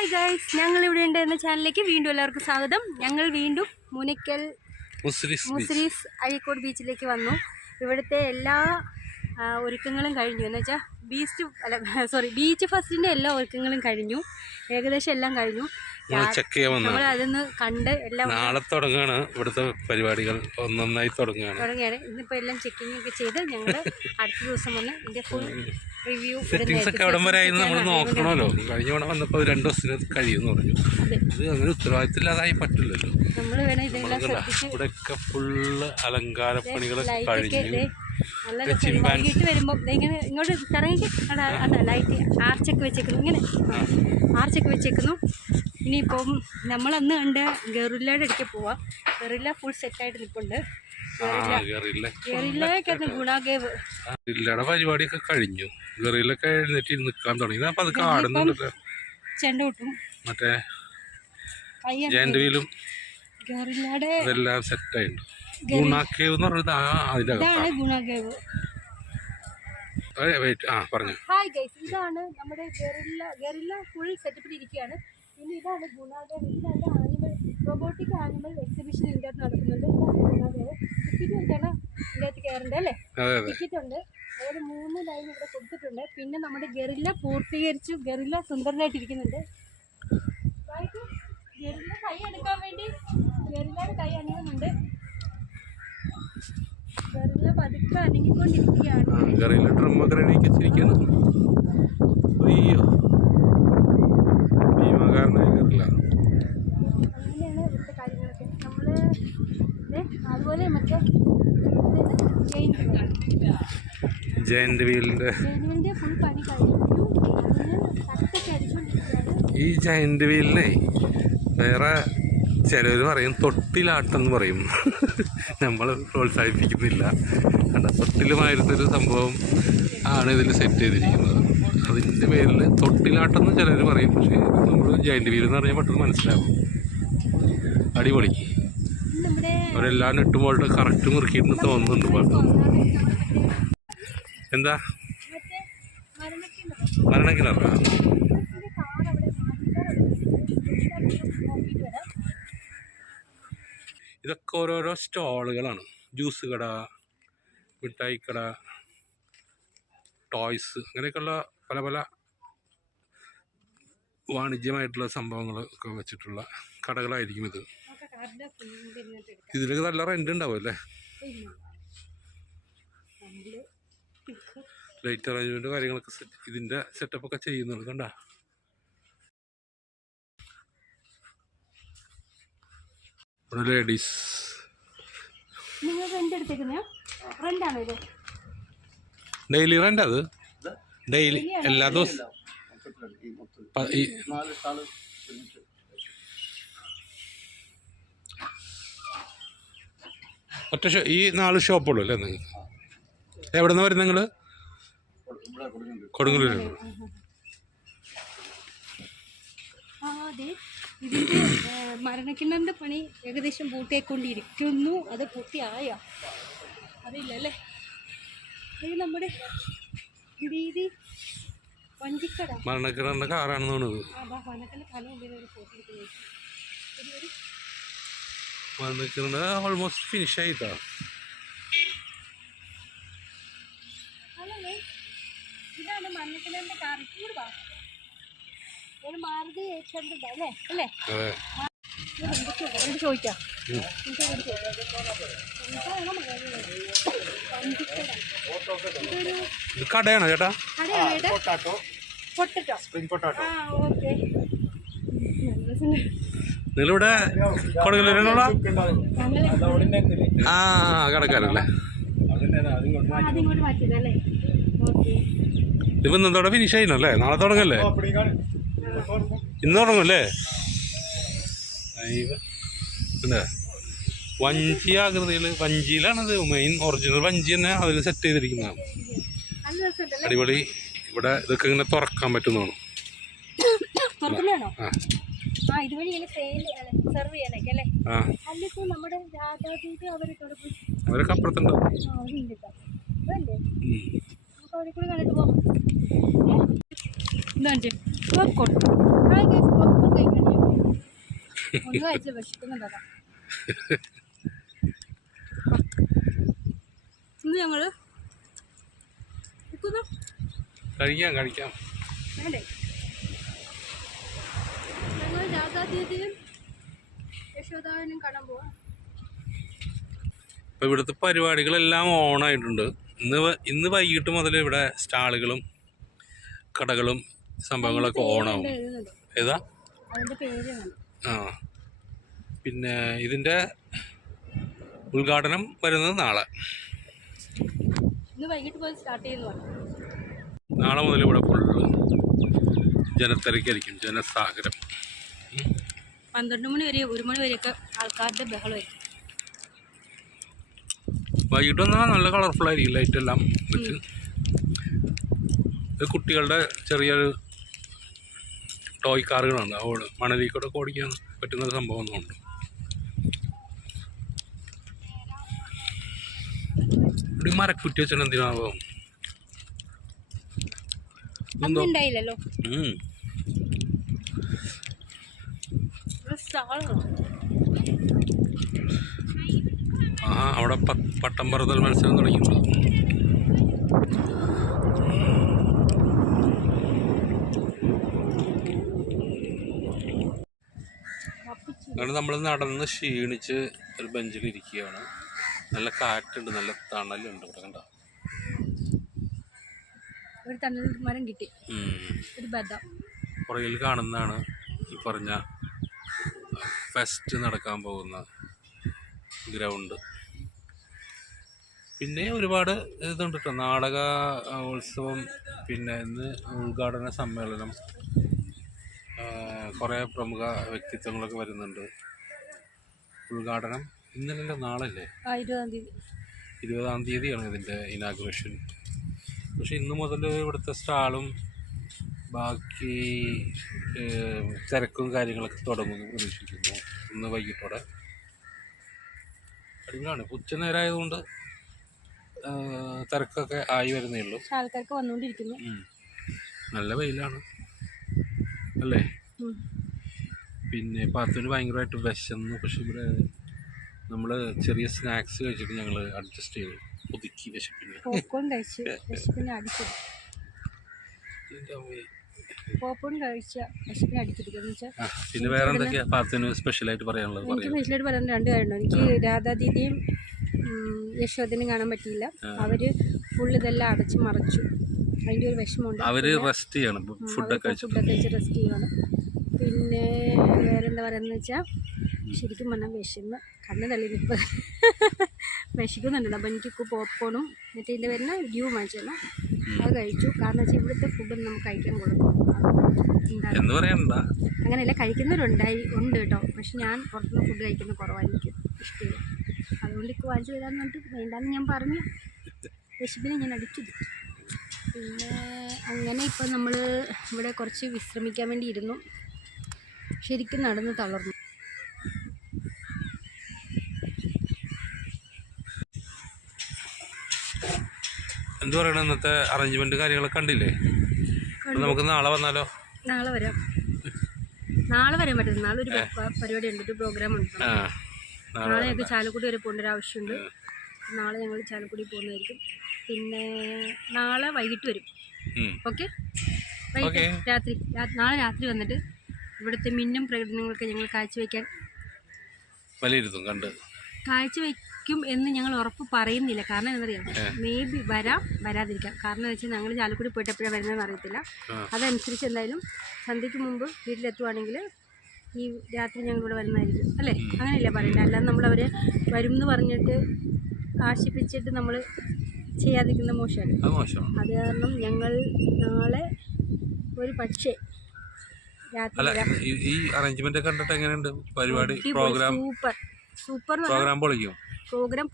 Hi guys, ഞങ്ങൾ ഇവിടെ ഉണ്ട് എന്ന ചാനലിലേക്ക് വീണ്ടും എല്ലാവർക്കും സ്വാഗതം. ഞങ്ങൾ വീണ്ടും മുനിക്കൽ മുസിരീസ് അഴീക്കോട് ബീച്ചിലേക്ക് വന്നു. ഇവിടുത്തെ എല്ലാ ഒരുക്കങ്ങളും കഴിഞ്ഞു. എന്ന് വെച്ചാൽ ബീച്ച് ഫസ്റ്റിൻ്റെ എല്ലാ ഒരുക്കങ്ങളും കഴിഞ്ഞു, ഏകദേശം എല്ലാം കഴിഞ്ഞു. നമ്മൾ അതൊന്ന് കണ്ട് എല്ലാം നാളെ തുടങ്ങുകയാണ്. ഇവിടുത്തെ പരിപാടികൾ ഒന്നൊന്നായി തുടങ്ങുകയാണ്. ഇന്നിപ്പോൾ എല്ലാം ചെക്കിംഗ് ഒക്കെ ചെയ്ത് ഞങ്ങൾ അടുത്ത ദിവസം വന്ന് ഇതിൻ്റെ ഫുൾ റിവ്യൂ സെറ്റിങ്സ് ഒക്കെ എവിടം വരെ ആയി നമ്മൾ നോക്കണമല്ലോ. കഴിഞ്ഞ തവണ വന്നപ്പോൾ 2 ദിവസത്തിന് കഴിയുമെന്ന് പറഞ്ഞു. ഇത് അങ്ങനെ ഉത്തരവാദിത്തമില്ലാതായി പറ്റില്ലല്ലോ. നമ്മൾ വേണം ഇതെല്ലാം ഇവിടെയൊക്കെ ഫുള്ള് അലങ്കാര പണികൾ കഴിഞ്ഞു. നല്ല രസം. വൈകിട്ട് വരുമ്പോൾ ഇങ്ങനെ ഇങ്ങോട്ട് കറങ്ങിക്ക് ലൈറ്റ് ആർച്ചൊക്കെ വെച്ചേക്കുന്നു, ഇങ്ങനെ ആർച്ചൊക്കെ വെച്ചേക്കുന്നു. ഇനിയിപ്പം നമ്മളന്ന് കണ്ട ഗറില്ലയുടെ അടുത്ത് പോവാം. ഗറില്ല ഫുൾ സെറ്റായിട്ട് നിൽപ്പുണ്ട്. ഗറില്ലയൊക്കെ ഗുണാഗേവ് പരിപാടിയൊക്കെ കഴിഞ്ഞു. ഗറില്ലൊക്കെ എഴുന്നേറ്റ് നിൽക്കാൻ തുടങ്ങി. അപ്പൊ അത് കാണുന്നുണ്ടല്ലോ. ചെണ്ട കൂട്ടും മറ്റേ ജയന്റവിയിലും ഗറില്ലയുടെ ഇതെല്ലാം സെറ്റായിട്ടുണ്ട്. ഗുണാഗേവ് എന്ന് പറഞ്ഞത് ഇതാണ് ഗുണാഗേവ്. പറഞ്ഞു. ഹായ് ഗൈസ്, ഇതാണ് നമ്മുടെ ഗറില്ല ഫുൾ സെറ്റപ്പിൽ ഇരിക്കുകയാണ്. പിന്നെ ഇതാണ് ഗുണാഗേവ്. ഇതിനകത്ത് ആനിമൽ റോബോട്ടിക് ആനിമൽ എക്സിബിഷൻ ഇതിൻ്റെ അകത്ത് നടക്കുന്നുണ്ട്. ഗുണാഗേവ് ടിക്കറ്റ് വെച്ചാണ് ഇതിൻ്റെ അകത്ത് കയറേണ്ടത് അല്ലേ? ടിക്കറ്റ് ഉണ്ട്. അതായത് 3 ലൈൻ ഇവിടെ കൊടുത്തിട്ടുണ്ട്. പിന്നെ നമ്മുടെ ഗറില്ല പൂർത്തീകരിച്ചു. ഗറില്ല സുന്ദരനായിട്ടിരിക്കുന്നുണ്ട്. ഗറില്ല കൈ എടുക്കാൻ വേണ്ടി ഗറില്ലയുടെ കൈ അണിയുന്നുണ്ട്. ഗറില്ല പതുക്കെ അനങ്ങിക്കൊണ്ടിരിക്കുകയാണ്. ഗറില്ല ഡ്രമ്മൊക്കെ റെഡിയാക്കിയിരിക്കുകയാണ്. അയ്യോ, ഭീമാകാരനായ ഗറില്ല. അങ്ങനെയാണ് ഇവിടുത്തെ കാര്യങ്ങളൊക്കെ. നമ്മള് അതുപോലെ മറ്റേ ജയന്റ് വീലിന്റെ ഫുൾ പണി കഴിഞ്ഞു. കട്ടൊക്കെ അടിച്ചുകൊണ്ടിരിക്കുകയാണ്. ഈ ജയന്റ് വീലിനെ വേറെ ചിലർ പറയും തൊട്ടിലാട്ടെന്ന് പറയും. നമ്മൾ പ്രോത്സാഹിപ്പിക്കുന്നില്ല. തൊട്ടിലുമായിരുന്നൊരു സംഭവം ആണ് ഇതിൽ സെറ്റ് ചെയ്തിരിക്കുന്നത്. അതിൻ്റെ പേരിൽ തൊട്ടിലാട്ടെന്ന് ചിലർ പറയും. പക്ഷേ നമ്മൾ ജയന്റ് വീൽ എന്ന് പറഞ്ഞാൽ പെട്ടെന്ന് മനസ്സിലാവും. അടിപൊളി. അവരെല്ലാം ഇട്ടുമ്പോഴുടെ കറക്റ്റ് മുറുക്കിയിട്ട് തോന്നുന്നുണ്ട് പാട്ട്. എന്താ മരണക്കിണറാ? ഇതൊക്കെ ഓരോരോ സ്റ്റാളുകളാണ്. ജ്യൂസ് കട, മിഠായി കട, ടോയ്സ്, അങ്ങനെയൊക്കെയുള്ള പല പല വാണിജ്യമായിട്ടുള്ള സംഭവങ്ങളൊക്കെ വെച്ചിട്ടുള്ള കടകളായിരിക്കും ഇത്. ഇതിലൊക്കെ നല്ല റെൻ്റ് ഉണ്ടാവും അല്ലേ? ലൈറ്റ് അറേഞ്ച്മെൻറ്റ് കാര്യങ്ങളൊക്കെ ഇതിൻ്റെ സെറ്റപ്പൊക്കെ ചെയ്യുന്നുണ്ട്. കണ്ട ഇവിടെ ലേഡീസ്. ഡെയിലി റെൻ്റ് അത്? ഡെയിലി എല്ലാ ദിവസവും ഒറ്റ ഈ 4 ഷോപ്പുള്ളൂ അല്ലേ നിങ്ങൾക്ക്? എവിടെ നിന്ന് വരുന്നത് നിങ്ങൾ? കൊടുങ്ങല്ലൂർ. ഇതിൻ്റെ മരണക്കിണറിൻ്റെ പണി ഏകദേശം പൂർത്തിയായിക്കൊണ്ടിരിക്കുന്നു. അത് പൂർത്തിയായോ അറിയില്ല അല്ലേ? ഇത് നമ്മുടെ രീതി വഞ്ചിക്കട. മരണക്കിണറിൻ്റെ കാറാണെന്ന് തോന്നുന്നത്. മരണക്കിണർ ഓൾമോസ്റ്റ് ഫിനിഷ് ആയിട്ടാ. ഇതാണ് മരണക്കിണറിൻ്റെ കാർ. ഒരു മാരുതി 800 അല്ലേ? അല്ലേ? ചോദിക്കാം. കടയാണോ ചേട്ടാ? നിങ്ങളിവിടെ കൊടുങ്ങല്ലൂരിലുള്ള കടക്കാരല്ലേ? ഇപ്പൊ ഇന്നത്തോടെ ഫിനിഷ് ആയില്ലേ? നാളെ തുടങ്ങല്ലേ? ഇന്ന് തുടങ്ങുമല്ലേ? വഞ്ചി ആകൃതിയിൽ, വഞ്ചിയിലാണത് മെയിൻ ഒറിജിനൽ വഞ്ചി തന്നെ അതിൽ സെറ്റ് ചെയ്തിരിക്കുന്നതാണ്. അടിപൊളി. ഇവിടെ ഇതൊക്കെ ഇങ്ങനെ തുറക്കാൻ പറ്റുന്നതാണ്. അവരൊക്കെ അപ്പുറത്തുണ്ട്. പോപ്കോൺ പോപ്കോൺ കഴിക്കാൻ ഒന്ന് കഴിച്ച വിശക്കുന്നുണ്ടാകാം. ഇന്ന് ഞങ്ങൾ കഴിക്കാം വേണ്ടേ ഞങ്ങൾ രാധാദീദിയും യശോദാവിനും കാണാൻ പോവാം. ഇപ്പം ഇവിടുത്തെ പരിപാടികളെല്ലാം ഓണായിട്ടുണ്ട്. ഇന്ന് വൈകിട്ട് മുതൽ ഇവിടെ സ്റ്റാളുകളും കടകളും സംഭവങ്ങളൊക്കെ ഓണാവും. ഏതാ അതിന്റെ പേരാണ്. ആ പിന്നെ ഇതിൻ്റെ ഉദ്ഘാടനം വരുന്നത് നാളെ. ഇന്ന് വൈകിട്ട് പോയി സ്റ്റാർട്ട് ചെയ്യുന്നു. നാളെ മുതൽ ഇവിടെ ഫുള്ള് ജനത്തിരക്കായിരിക്കും, ജനസാഗരം. 12 മണി വരെ 1 മണി വരെയൊക്കെ ആൾക്കാരുടെ ബഹളമായിരിക്കും. വൈകിട്ട് വന്നാൽ നല്ല കളർഫുള്ളായിരിക്കും ലൈറ്റെല്ലാം വെച്ച്. ഇത് കുട്ടികളുടെ ചെറിയൊരു ടോയ് കാറുകളാണ്. അവിടെ മണലിക്കൂടെ ഓടിക്കാൻ പറ്റുന്നൊരു സംഭവം ഒന്നുമുണ്ട്. ഇവിടെ മരക്കുറ്റി വെച്ചാൽ എന്തിനാവും ഉണ്ടായില്ലല്ലോ. ആ അവിടെ പട്ടം പറത്തൽ മത്സരം തുടങ്ങിയിട്ടുണ്ട്. അങ്ങനെ നമ്മൾ നടന്ന് ക്ഷീണിച്ച് ഒരു ബെഞ്ചിലിരിക്കുകയാണ്. നല്ല കാറ്റുണ്ട്, നല്ല തണലുണ്ട്. ഇവിടെ കണ്ടോ ഒരു തണൽ മരം കിട്ടി. ഒരു ബദാം പുറകിൽ കാണുന്നതാണ് ഈ പറഞ്ഞ ഫെസ്റ്റ് നടക്കാൻ പോകുന്ന ഗ്രൗണ്ട്. പിന്നെ ഒരുപാട് ഇതുണ്ട് കേട്ടോ, നാടക ഉത്സവം, പിന്നെ ഇന്ന് ഉദ്ഘാടന സമ്മേളനം, കുറേ പ്രമുഖ വ്യക്തിത്വങ്ങളൊക്കെ വരുന്നുണ്ട്. ഉദ്ഘാടനം ഇന്നലല്ലോ, നാളല്ലേ? 20-ാം തീയതിയാണ് ഇതിൻ്റെ ഇനാഗുറേഷൻ. പക്ഷെ ഇന്ന് മുതൽ ഇവിടുത്തെ സ്റ്റാളും ബാക്കി തിരക്കും കാര്യങ്ങളൊക്കെ തുടങ്ങുമെന്ന് പ്രതീക്ഷിക്കുന്നു. ഇന്ന് വൈകിട്ടോടെ അടിപൊളിയാണ്. ഉച്ച നേരമായതുകൊണ്ട് തിരക്കൊക്കെ ആയി വരുന്നേ ഉള്ളൂ. ആൾക്കാർക്ക് വന്നുകൊണ്ടിരിക്കുന്നു. നല്ല വെയിലാണ് അല്ലേ? പിന്നെ പാത്തുവിന് ഭയങ്കരമായിട്ട് വിശന്നു. പക്ഷെ ഇവിടെ നമ്മൾ ചെറിയ സ്നാക്സ് കഴിച്ചിട്ട് ഞങ്ങൾ അഡ്ജസ്റ്റ് ചെയ്തു, ഒതുക്കി വിശപ്പിന്. പോപ്കോൺ കഴിച്ച് വിശപ്പിന് അടിച്ചു. പിന്നെ വേറെ എന്തൊക്കെയാ പാത്തുവിന് സ്പെഷ്യലായിട്ട് പറയാനുള്ളത്? എനിക്ക് സ്പെഷ്യലായിട്ട് പറയാൻ 2 കാര്യമുണ്ട്. എനിക്ക് രാധാദീദിയും യശോദനും കാണാൻ പറ്റിയില്ല. അവര് ഫുൾ ഇതെല്ലാം അടച്ചു മറച്ചു. അതിൻ്റെ ഒരു വിഷമമുണ്ട്. അവര് റെസ്റ്റ് ചെയ്യണം, ഫുഡൊക്കെ കഴിച്ച് റെസ്റ്റ് ചെയ്യണം. പിന്നെ വേറെന്താ പറയുന്നത് വെച്ചാൽ, ശരിക്കും പറഞ്ഞാൽ വിശന്ന് കണ്ണ് തള്ളി നിൽപ്പ് വിശക്കുന്നുണ്ടല്ലോ. അപ്പം എനിക്ക് പോപ്കോണും മറ്റേ ഇതിൻ്റെ വരുന്ന ഡ്യൂ വാങ്ങിച്ചല്ലോ, അത് കഴിച്ചു. കാരണം വെച്ചാൽ ഇവിടുത്തെ ഫുഡൊന്നും നമുക്ക് കഴിക്കാൻ കൊടുക്കും. അങ്ങനെയല്ല, കഴിക്കുന്നവരുണ്ട് കേട്ടോ. പക്ഷെ ഞാൻ പുറത്തുനിന്ന് ഫുഡ് കഴിക്കുന്ന കുറവാണ്, എനിക്ക് ഇഷ്ടമില്ല. അതുകൊണ്ട് ഇപ്പോൾ വാങ്ങിച്ചു തരാമെന്ന് പറഞ്ഞിട്ട് വേണ്ടാന്ന് ഞാൻ പറഞ്ഞു. വിശപ്പിനെ ഞാൻ അടിച്ചു. പിന്നെ അങ്ങനെ ഇപ്പം നമ്മൾ ഇവിടെ കുറച്ച് വിശ്രമിക്കാൻ വേണ്ടി ഇരുന്നു. ശരിക്കും നടന്ന് തളർന്നു. എന്ത് പറയണം, ഇന്നത്തെ അറേഞ്ച്മെന്റ് കാര്യങ്ങളൊക്കെ കണ്ടില്ലേ? നമുക്ക് നാളെ വന്നാലോ? നാളെ വരാം. നാളെ വരാൻ പറ്റില്ല. നാളെ ഒരു പരിപാടി ഉണ്ട്, ഒരു പ്രോഗ്രാം ഉണ്ട്. നാളെ ഞങ്ങൾക്ക് ചാലക്കുടി വരെ പോകേണ്ട ഒരു ആവശ്യമുണ്ട്. നാളെ ഞങ്ങൾ ചാലക്കുടി പോകുന്നതായിരിക്കും. പിന്നെ നാളെ വൈകിട്ട് വരും. ഓക്കെ, വൈകിട്ട് രാത്രി, നാളെ രാത്രി വന്നിട്ട് ഇവിടുത്തെ മിന്നും പ്രകടനങ്ങളൊക്കെ ഞങ്ങൾ കാഴ്ചവെക്കും എന്ന് ഞങ്ങൾ ഉറപ്പ് പറയുന്നില്ല. കാരണം എന്താ പറയുക, മേ ബി വരാതിരിക്കാം. കാരണം എന്ന് വെച്ചാൽ ഞങ്ങൾ ചാലക്കുടി പോയിട്ട് എപ്പോഴാണ് വരുന്നതെന്ന് അറിയത്തില്ല. അതനുസരിച്ച് എന്തായാലും സന്ധ്യയ്ക്ക് മുമ്പ് വീട്ടിലെത്തുവാണെങ്കിൽ ഈ രാത്രി ഞങ്ങൾ ഇവിടെ വരുന്നതായിരിക്കും. അല്ലേ? അങ്ങനെയല്ലേ പറയണ്ടേ? അല്ലാതെ നമ്മളവർ വരും എന്ന് പറഞ്ഞിട്ട് ആശിപ്പിച്ചിട്ട് നമ്മൾ ചെയ്യാതിരിക്കുന്ന മോശമല്ല. അത് കാരണം ഞങ്ങൾ നാളെ ഒരു പക്ഷേ ഈ അറേഞ്ച്മെന്റ് കണ്ടിട്ട് എങ്ങനെയുണ്ട് പരിപാടി? പ്രോഗ്രാം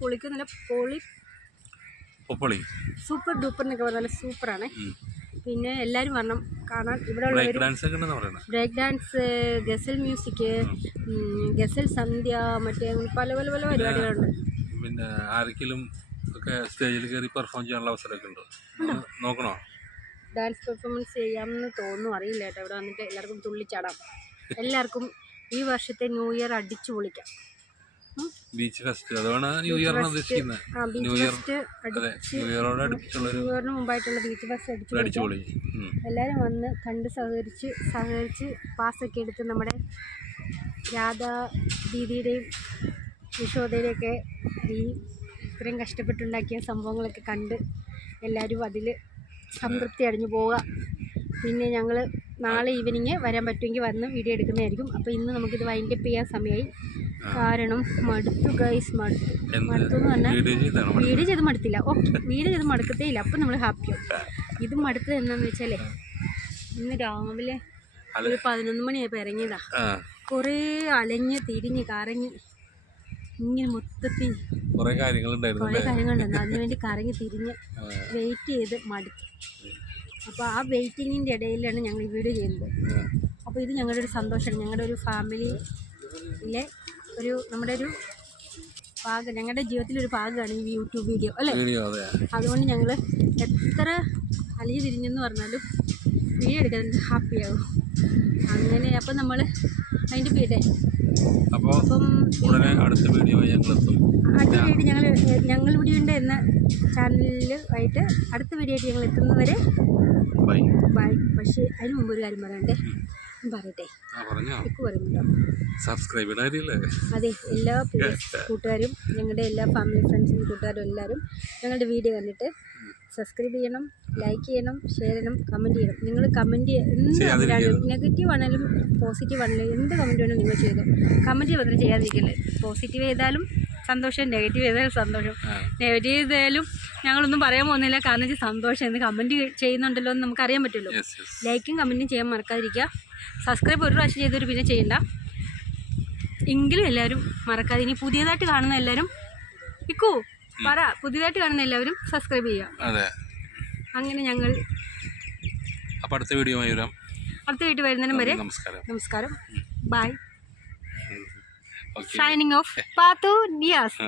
പൊളിക്കുന്നില്ല, സൂപ്പർ ഡൂപ്പർ എന്നൊക്കെ പറഞ്ഞാൽ സൂപ്പറാണ്. പിന്നെ എല്ലാവരും വരണം കാണാൻ. ഇവിടെ ബ്രേക്ക് ഡാൻസ്, ഗസൽ മ്യൂസിക്, ഗസൽ സന്ധ്യ, മറ്റേ പല പല പല പരിപാടികളുണ്ട്. പിന്നെ ആരെങ്കിലും ഒക്കെ സ്റ്റേജിൽ കയറി പെർഫോം ചെയ്യാനുള്ള അവസരമൊക്കെ ഉണ്ട്. നോക്കണോ? ഡാൻസ് പെർഫോമൻസ് ചെയ്യാമെന്ന് തോന്നുന്നു, അറിയില്ല കേട്ടോ. ഇവിടെ വന്നിട്ട് എല്ലാവർക്കും തുള്ളിച്ചാടാം. എല്ലാവർക്കും ഈ വർഷത്തെ ന്യൂ ഇയർ അടിച്ചു പൊളിക്കാം. ബീച്ച് ഫെസ്റ്റ് അതാണ് ന്യൂ ഇയറിന് ഉദ്ദേശിക്കുന്നത്. ന്യൂ ഇയറിന് മുമ്പായിട്ടുള്ള ബീച്ച് ഫെസ്റ്റ് അടിച്ചു പൊളിക്കാം. എല്ലാവരും വന്ന് കണ്ട് സഹകരിച്ച് പാസ്സൊക്കെ എടുത്ത് നമ്മുടെ രാധാ ദീദിയുടെയും യശോദയുടെയൊക്കെ ഈ ഇത്രയും കഷ്ടപ്പെട്ടുണ്ടാക്കിയ സംഭവങ്ങളൊക്കെ കണ്ട് എല്ലാവരും അതിൽ സംതൃപ്തി അടിഞ്ഞു പോവുക. പിന്നെ ഞങ്ങൾ നാളെ ഈവനിങ് വരാൻ പറ്റുമെങ്കിൽ വന്ന് വീഡിയോ എടുക്കുന്നതായിരിക്കും. അപ്പോൾ ഇന്ന് നമുക്കിത് വൈൻഡപ്പ് ചെയ്യാൻ സമയമായി. കാരണം മടുത്തു ഗൈസ്, മടുത്തു എന്ന് പറഞ്ഞാൽ വീഡിയോ ചെയ്ത് മടുത്തില്ല. വീഡിയോ ചെയ്ത് മടുക്കത്തേ ഇല്ല. അപ്പം നമ്മൾ ഹാപ്പിയാവും. ഇത് മടുത്തത് എന്താണെന്ന് വെച്ചാലേ, ഇന്ന് രാവിലെ ഒരു 11 മണിയായപ്പോൾ ഇറങ്ങിയതാ. കുറേ അലഞ്ഞ് തിരിഞ്ഞ് കറങ്ങി ഇങ്ങനെ മൊത്തത്തിൽ കുറേ കാര്യങ്ങളുണ്ടായിരുന്നു. അതിനുവേണ്ടി കറങ്ങി തിരിഞ്ഞ് വെയിറ്റ് ചെയ്ത് മടുത്തു. അപ്പോൾ ആ വെയിറ്റിങ്ങിൻ്റെ ഇടയിലാണ് ഞങ്ങൾ ഈ വീഡിയോ ചെയ്യുന്നത്. അപ്പോൾ ഇത് ഞങ്ങളുടെ ഒരു സന്തോഷമാണ്. ഞങ്ങളുടെ ഒരു ഫാമിലിയിലെ നമ്മുടെ ഒരു ഭാഗം, ഞങ്ങളുടെ ജീവിതത്തിലൊരു ഭാഗമാണ് ഈ യൂട്യൂബ് വീഡിയോ അല്ലേ. അതുകൊണ്ട് ഞങ്ങൾ എത്ര അലിഞ്ഞു തിരിഞ്ഞെന്ന് പറഞ്ഞാലും വീഡിയോ എടുക്കാൻ ഹാപ്പിയാകും. അങ്ങനെ അപ്പം നമ്മൾ അതിൻ്റെ പേടെ അപ്പം അടുത്ത വീഡിയോ ഞങ്ങൾ വീഡിയോൻ്റെ എന്ന ചാനലിൽ ആയിട്ട് അടുത്ത വീഡിയോ ആയിട്ട് ഞങ്ങൾ എത്തുന്നവരെ ബൈ. പക്ഷേ അതിന് മുമ്പ് ഒരു കാര്യം പറയണ്ടേ, പറയട്ടെ. പറയുന്നുണ്ടോ? സബ്സ്ക്രൈബ്. അതെ, എല്ലാ കൂട്ടുകാരും, ഞങ്ങളുടെ എല്ലാ ഫാമിലി ഫ്രണ്ട്സും കൂട്ടുകാരും എല്ലാവരും ഞങ്ങളുടെ വീഡിയോ കണ്ടിട്ട് സബ്സ്ക്രൈബ് ചെയ്യണം, ലൈക്ക് ചെയ്യണം, ഷെയർ ചെയ്യണം, കമൻറ്റ് ചെയ്യണം. നിങ്ങൾ കമൻറ്റ് എന്തായാലും നെഗറ്റീവ് ആണെങ്കിലും പോസിറ്റീവ് ആണെങ്കിലും എന്ത് കമൻറ്റ് വേണമെങ്കിലും നിങ്ങൾ ചെയ്തു. കമൻറ്റ് മാത്രം ചെയ്യാതിരിക്കല്ലേ. പോസിറ്റീവ് ചെയ്താലും സന്തോഷം, നെഗറ്റീവ് ചെയ്താലും സന്തോഷം. നെഗറ്റീവ് ചെയ്താലും ഞങ്ങളൊന്നും പറയാൻ പോകുന്നില്ല. കാരണം വെച്ചാൽ സന്തോഷം എന്ന് കമൻറ്റ് ചെയ്യുന്നുണ്ടല്ലോ എന്ന് നമുക്കറിയാൻ പറ്റുമല്ലോ. ലൈക്കും കമൻറ്റും ചെയ്യാൻ മറക്കാതിരിക്കുക. സബ്സ്ക്രൈബ് ഒരു പ്രാവശ്യം ചെയ്തൊരു പിന്നെ ചെയ്യണ്ട. എങ്കിലും എല്ലാവരും മറക്കാതെ, ഇനി പുതിയതായിട്ട് കാണുന്ന എല്ലാവരും പുതിയതായിട്ട് കാണുന്ന എല്ലാവരും സബ്സ്ക്രൈബ് ചെയ്യുക. അങ്ങനെ ഞങ്ങൾ അടുത്ത വീഡിയോ വരുന്നതിനും വരെ നമസ്കാരം. Bye. Signing off. Pathu Niyas.